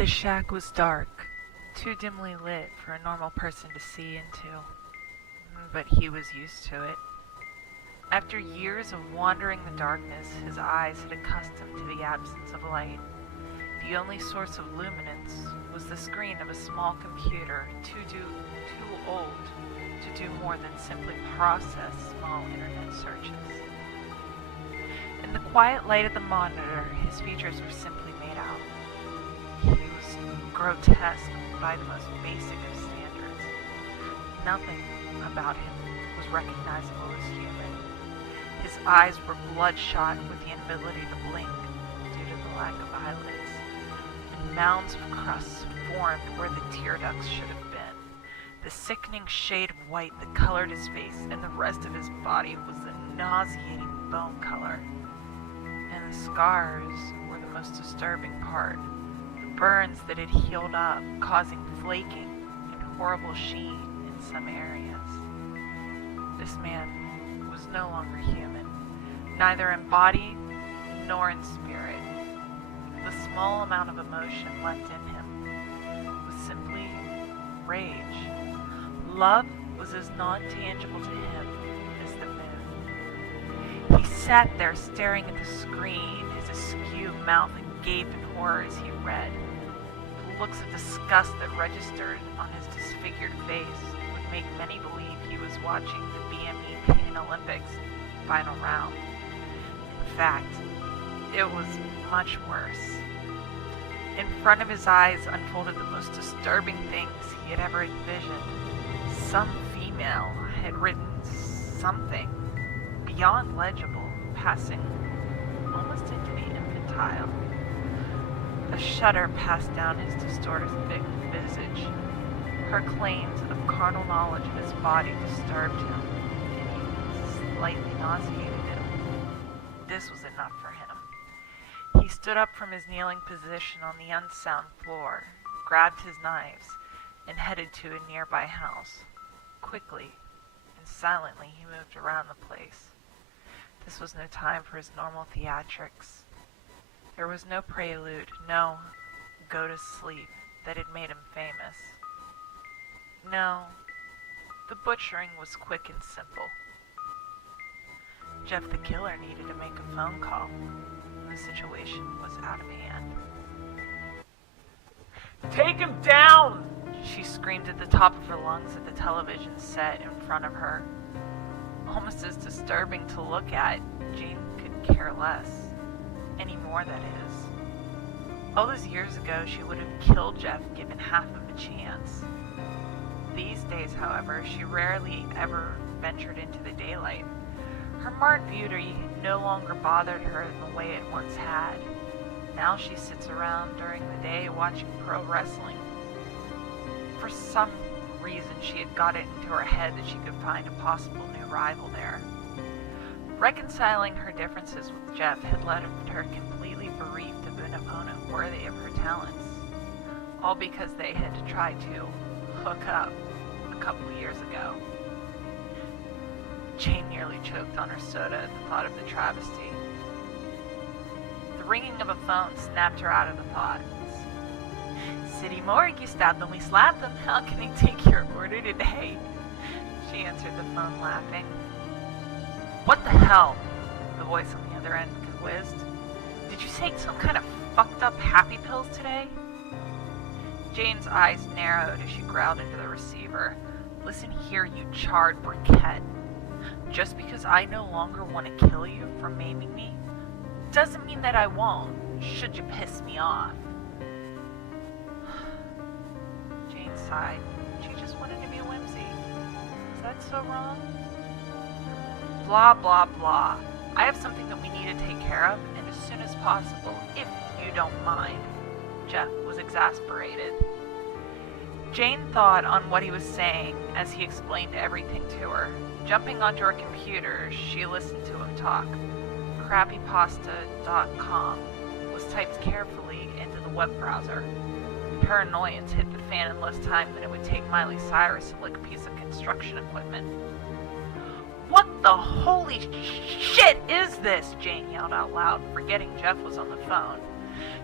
The shack was dark, too dimly lit for a normal person to see into, but he was used to it. After years of wandering the darkness, his eyes had accustomed to the absence of light. The only source of luminance was the screen of a small computer, too old to do more than simply process small internet searches. In the quiet light of the monitor, his features were simply made out. He was grotesque by the most basic of standards. Nothing about him was recognizable as human. His eyes were bloodshot with the inability to blink due to the lack of eyelids, and mounds of crusts formed where the tear ducts should have been. The sickening shade of white that colored his face and the rest of his body was the nauseating bone color. And the scars were the most disturbing part. The burns that had healed up, causing flaking and horrible sheen in some areas. This man was no longer human, neither in body nor in spirit. The small amount of emotion left in him was simply rage. Love was as non-tangible to him as the moon. He sat there staring at the screen, his askew mouth agape in horror as he read. The looks of disgust that registered on his disfigured face would make many believe he was watching the BME Pan Olympics final round. In fact, it was much worse. In front of his eyes unfolded the most disturbing things he had ever envisioned. Some female had written something beyond legible, passing almost into the infantile. A shudder passed down his distorted visage. Her claims of carnal knowledge of his body disturbed him, and even slightly nauseated him. This was enough for him. He stood up from his kneeling position on the unsound floor, grabbed his knives, and headed to a nearby house. Quickly and silently he moved around the place. This was no time for his normal theatrics. There was no prelude, no go to sleep that had made him famous. No, the butchering was quick and simple. Jeff the killer needed to make a phone call. The situation was out of hand. Take him down! She screamed at the top of her lungs at the television set in front of her. Almost as disturbing to look at, Jane could care less. Any more, that is. All those years ago, she would have killed Jeff given half of a chance. These days, however, she rarely ever ventured into the daylight. Her marred beauty no longer bothered her in the way it once had. Now she sits around during the day watching pro wrestling. For some reason, she had got it into her head that she could find a possible new rival there. Reconciling her differences with Jeff had left her completely bereaved of an opponent worthy of her talents. All because they had tried to hook up a couple years ago. Jane nearly choked on her soda at the thought of the travesty. The ringing of a phone snapped her out of the thoughts. City Morgue, you stabbed them, we slapped them. How can I take your order today? She answered the phone laughing. What the hell? The voice on the other end quizzed. Did you take some kind of fucked up happy pills today? Jane's eyes narrowed as she growled into the receiver. Listen here, you charred briquette. Just because I no longer want to kill you for maiming me, doesn't mean that I won't, should you piss me off. Jane sighed. She just wanted to be a whimsy. Is that so wrong? Blah, blah, blah. I have something that we need to take care of, and as soon as possible, if you don't mind. Jeff was exasperated. Jane thought on what he was saying as he explained everything to her. Jumping onto her computer, she listened to him talk. Crappypasta.com was typed carefully into the web browser. Her annoyance hit the fan in less time than it would take Miley Cyrus to lick a piece of construction equipment. What the holy shit is this? Jane yelled out loud, forgetting Jeff was on the phone.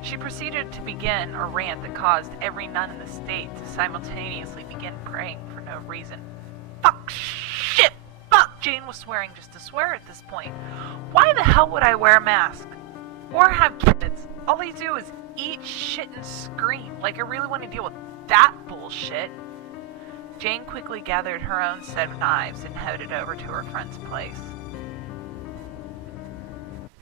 She proceeded to begin a rant that caused every nun in the state to simultaneously begin praying for no reason. Fuck, shit, fuck! Jane was swearing just to swear at this point. Why the hell would I wear a mask? Or have kids? All they do is eat shit and scream. Like I really want to deal with that bullshit. Jane quickly gathered her own set of knives and headed over to her friend's place.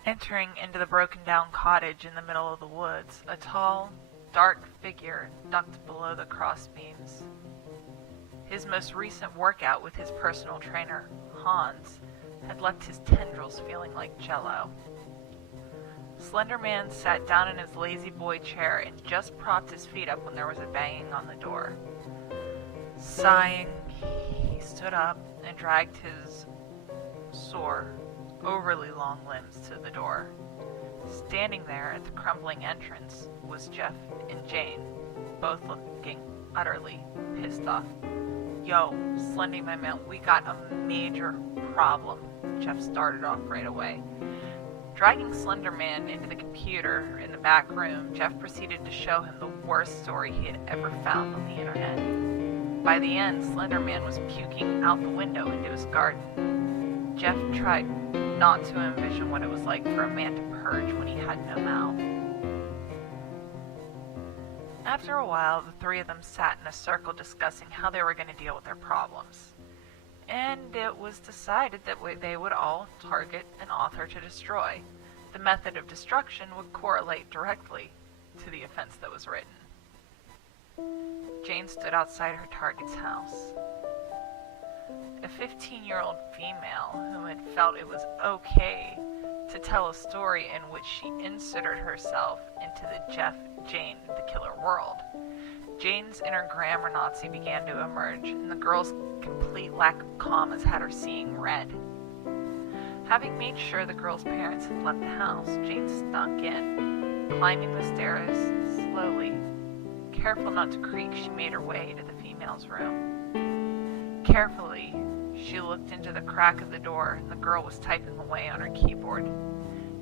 Entering into the broken-down cottage in the middle of the woods, a tall, dark figure ducked below the crossbeams. His most recent workout with his personal trainer, Hans, had left his tendrils feeling like jello. Slender Man sat down in his lazy boy chair and just propped his feet up when there was a banging on the door. Sighing, he stood up and dragged his sore, overly long limbs to the door. Standing there at the crumbling entrance was Jeff and Jane, both looking utterly pissed off. Yo, Slendy, my man, we got a major problem, Jeff started off right away. Dragging Slender Man into the computer in the back room, Jeff proceeded to show him the worst story he had ever found on the internet. By the end, Slender Man was puking out the window into his garden. Jeff tried not to envision what it was like for a man to purge when he had no mouth. After a while, the three of them sat in a circle discussing how they were going to deal with their problems. And it was decided that they would all target an author to destroy. The method of destruction would correlate directly to the offense that was written. Jane stood outside her target's house. A 15-year-old female who had felt it was okay to tell a story in which she inserted herself into the Jeff, Jane, the killer world. Jane's inner grammar Nazi began to emerge, and the girl's complete lack of commas had her seeing red. Having made sure the girl's parents had left the house, Jane snuck in, climbing the stairs slowly. Careful not to creak, she made her way to the female's room. Carefully, she looked into the crack of the door, and the girl was typing away on her keyboard.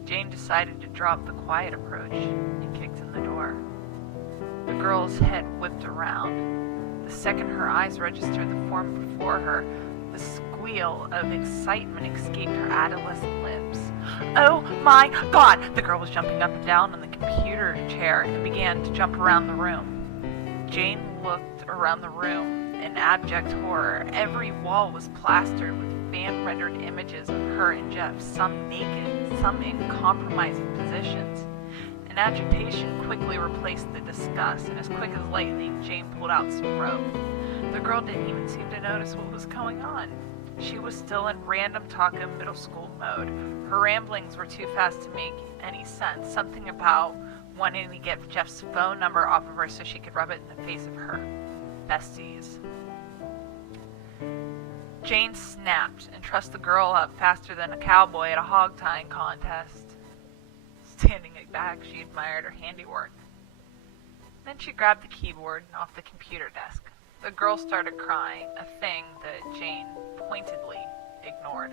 Jane decided to drop the quiet approach and kicked in the door. The girl's head whipped around. The second her eyes registered the form before her, the squeal of excitement escaped her adolescent lips. Oh my God! The girl was jumping up and down on the computer chair and began to jump around the room. Jane looked around the room in abject horror. Every wall was plastered with fan-rendered images of her and Jeff, some naked, some in compromising positions. An agitation quickly replaced the disgust, and as quick as lightning, Jane pulled out some rope. The girl didn't even seem to notice what was going on. She was still in random taco middle school mode. Her ramblings were too fast to make any sense. Something about wanting to get Jeff's phone number off of her so she could rub it in the face of her besties. Jane snapped and trussed the girl up faster than a cowboy at a hog tying contest. Standing back, she admired her handiwork. Then she grabbed the keyboard off the computer desk. The girl started crying, a thing that Jane pointedly ignored.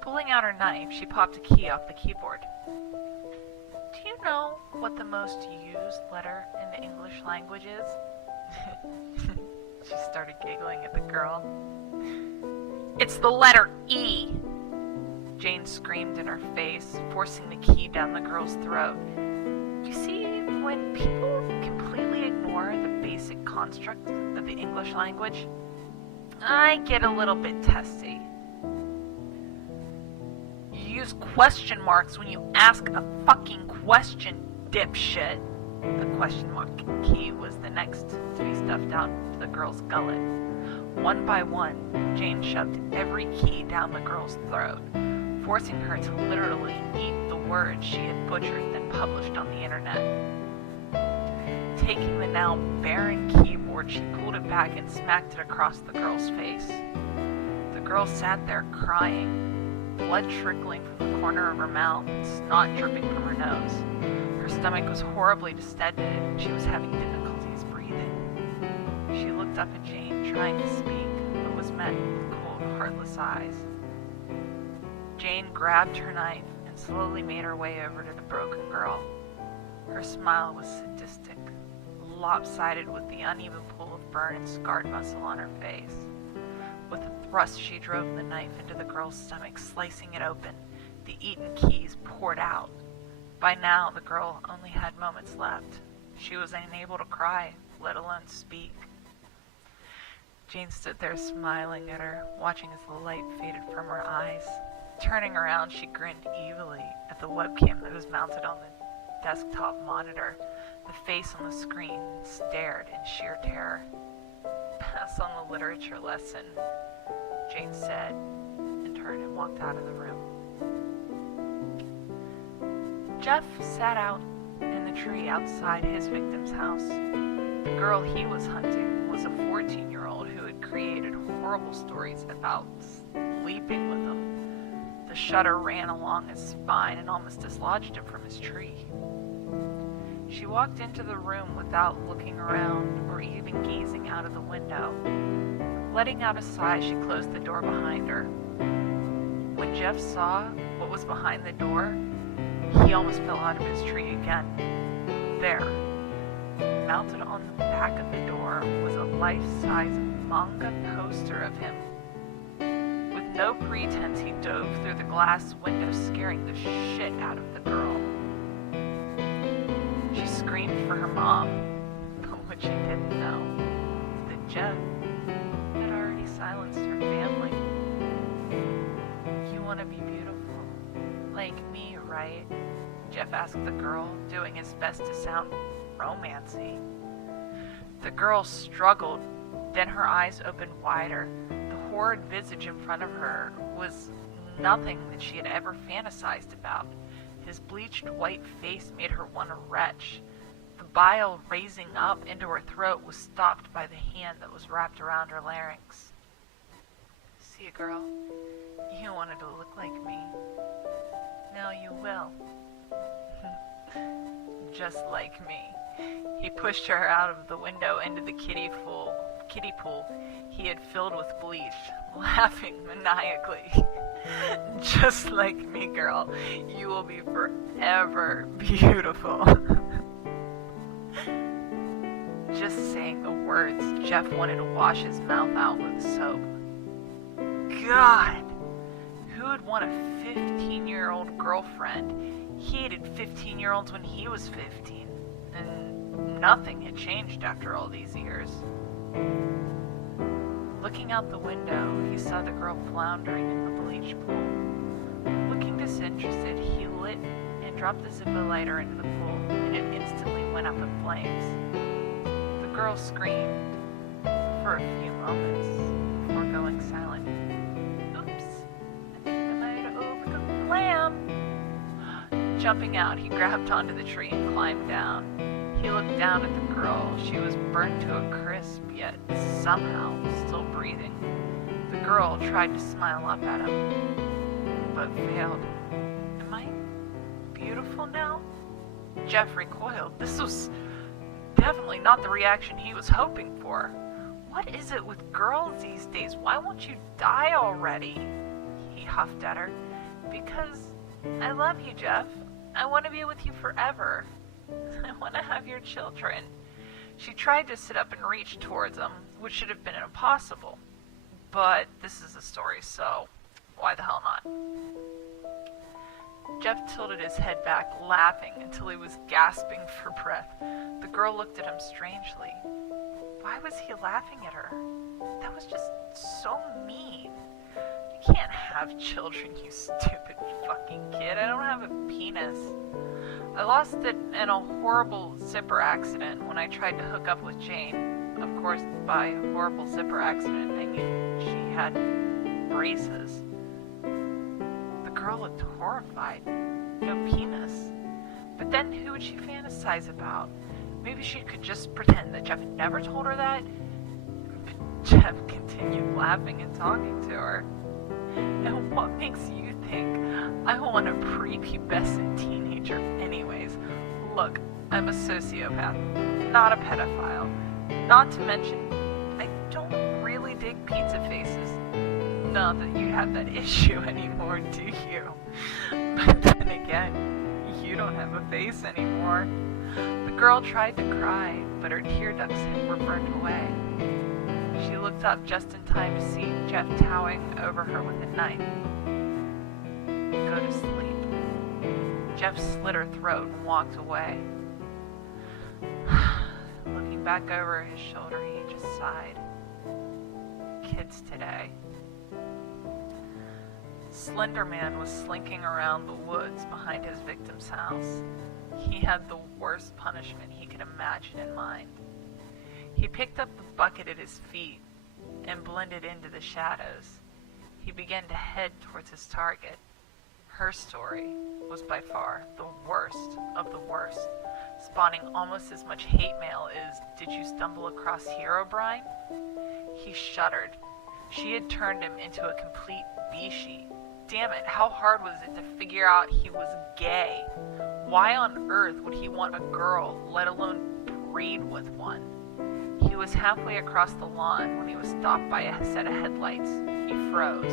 Pulling out her knife, she popped a key off the keyboard. Do you know what the most used letter in the English language is? She started giggling at the girl. It's the letter E! Jane screamed in her face, forcing the key down the girl's throat. You see, when people completely ignore the basic construct of the English language, I get a little bit testy. You use question marks when you ask a fucking question, dipshit. The question mark key was the next to be stuffed down to the girl's gullet. One by one, Jane shoved every key down the girl's throat, forcing her to literally eat the words she had butchered then published on the internet. Taking the now barren keyboard, she pulled it back and smacked it across the girl's face. The girl sat there crying, blood trickling from the corner of her mouth and snot dripping from her nose. Her stomach was horribly distended and she was having difficulties breathing. She looked up at Jane, trying to speak, but was met with cold, heartless eyes. Jane grabbed her knife and slowly made her way over to the broken girl. Her smile was sadistic, lopsided with the uneven pool of burn and scarred muscle on her face. With a thrust, she drove the knife into the girl's stomach, slicing it open. The eaten keys poured out. By now, the girl only had moments left. She was unable to cry, let alone speak. Jane stood there smiling at her, watching as the light faded from her eyes. Turning around, she grinned evilly at the webcam that was mounted on the desktop monitor. The face on the screen stared in sheer terror. "Pass on the literature lesson," Jane said, and turned and walked out of the room. Jeff sat out in the tree outside his victim's house. The girl he was hunting was a 14-year-old who had created horrible stories about sleeping with him. The shudder ran along his spine and almost dislodged him from his tree. She walked into the room without looking around or even gazing out of the window. Letting out a sigh, she closed the door behind her. When Jeff saw what was behind the door, he almost fell out of his tree again. There, mounted on the back of the door, was a life-size manga poster of him. With no pretense, he dove through the glass window, scaring the shit out of the girl. She screamed for her mom, but what she didn't know is that Jeff had already silenced her family. "You want to be beautiful, like me, right?" Jeff asked the girl, doing his best to sound romancy. The girl struggled, then her eyes opened wider. The horrid visage in front of her was nothing that she had ever fantasized about. His bleached white face made her want to retch. The bile raising up into her throat was stopped by the hand that was wrapped around her larynx. "See, girl, you wanted to look like me. Now you will." "Just like me." He pushed her out of the window into the kiddie pool he had filled with bleach, laughing maniacally. "Just like me, girl. You will be forever beautiful." Just saying the words, Jeff wanted to wash his mouth out with soap. God! Who would want a 15-year-old girlfriend? He hated 15-year-olds when he was 15, and nothing had changed after all these years. Looking out the window, he saw the girl floundering in the bleach pool. Looking disinterested, he lit and dropped the Zippo lighter into the pool, and it instantly went up in flames. The girl screamed for a few moments before going silent. "Oops, I think I might have overcooked the lamb." Jumping out, he grabbed onto the tree and climbed down. He looked down at the girl. She was burnt to a crisp, yet somehow still breathing. The girl tried to smile up at him, but failed. "Am I beautiful now?" Jeff recoiled. This was definitely not the reaction he was hoping for. "What is it with girls these days? Why won't you die already?" He huffed at her. "Because I love you, Jeff. I want to be with you forever. I want to have your children." She tried to sit up and reach towards him, which should have been impossible. But this is a story, so why the hell not? Jeff tilted his head back, laughing until he was gasping for breath. The girl looked at him strangely. Why was he laughing at her? That was just so mean. "You can't have children, you stupid fucking kid. I don't have a penis. I lost it in a horrible zipper accident when I tried to hook up with Jane." Of course, by a horrible zipper accident, I mean she had braces. The girl looked horrified. No penis. But then who would she fantasize about? Maybe she could just pretend that Jeff never told her that? But Jeff continued laughing and talking to her. "And what makes you think I want a prepubescent teenager anyways? Look, I'm a sociopath, not a pedophile. Not to mention, I don't really dig pizza faces. Not that you have that issue anymore, do you? But then again, you don't have a face anymore. The girl tried to cry, but her tear ducts were burnt away. She looked up just in time to see Jeff towering over her with a knife. Go to sleep. Jeff slit her throat and walked away. Looking back over his shoulder, he just sighed. Kids today. Slender Man was slinking around the woods behind his victim's house. He had the worst punishment he could imagine in mind. He picked up the bucket at his feet and blended into the shadows. He began to head towards his target. Her story was by far the worst of the worst, spawning almost as much hate mail as "Did you stumble across Herobrine?" He shuddered. She had turned him into a complete bishi. Damn it, how hard was it to figure out he was gay? Why on earth would he want a girl, let alone breed with one? He was halfway across the lawn when he was stopped by a set of headlights. He froze.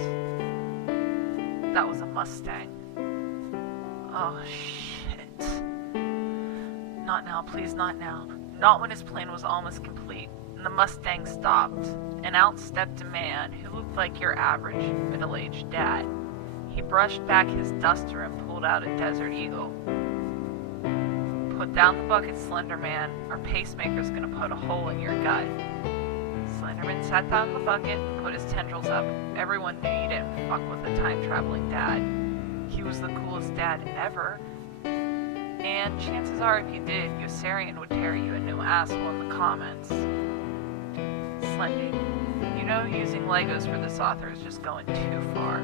That was a Mustang. Oh, shit. Not now, please, not now. Not when his plan was almost complete. And the Mustang stopped, and out stepped a man who looked like your average middle-aged dad. He brushed back his duster and pulled out a Desert Eagle. Put down the bucket, Slender Man, or Pacemaker's gonna put a hole in your gut. Slenderman sat down the bucket and put his tendrils up. Everyone knew you didn't fuck with a time-traveling dad. He was the coolest dad ever. And chances are if you did, Yossarian would tear you a new asshole in the comments. Slendy, you know using Legos for this author is just going too far.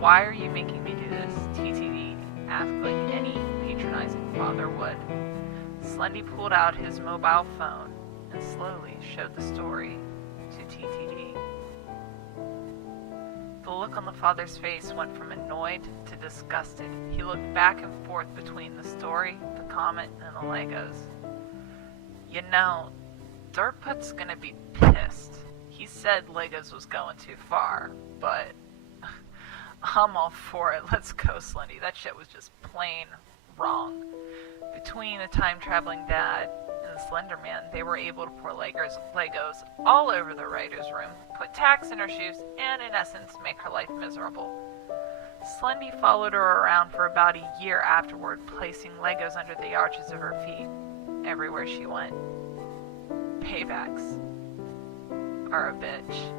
Why are you making me do this? TTD asked like any patronizing father would. Slendy pulled out his mobile phone and slowly showed the story to TTD. The look on the father's face went from annoyed to disgusted. He looked back and forth between the story, the comment, and the Legos. You know, Dirtput's gonna be pissed. He said Legos was going too far, but I'm all for it. Let's go, Slendy. That shit was just plain wrong. Between a time-traveling dad and the Slender Man, they were able to pour Legos all over the writer's room, put tacks in her shoes, and in essence, make her life miserable. Slendy followed her around for about a year afterward, placing Legos under the arches of her feet, everywhere she went. Paybacks are a bitch.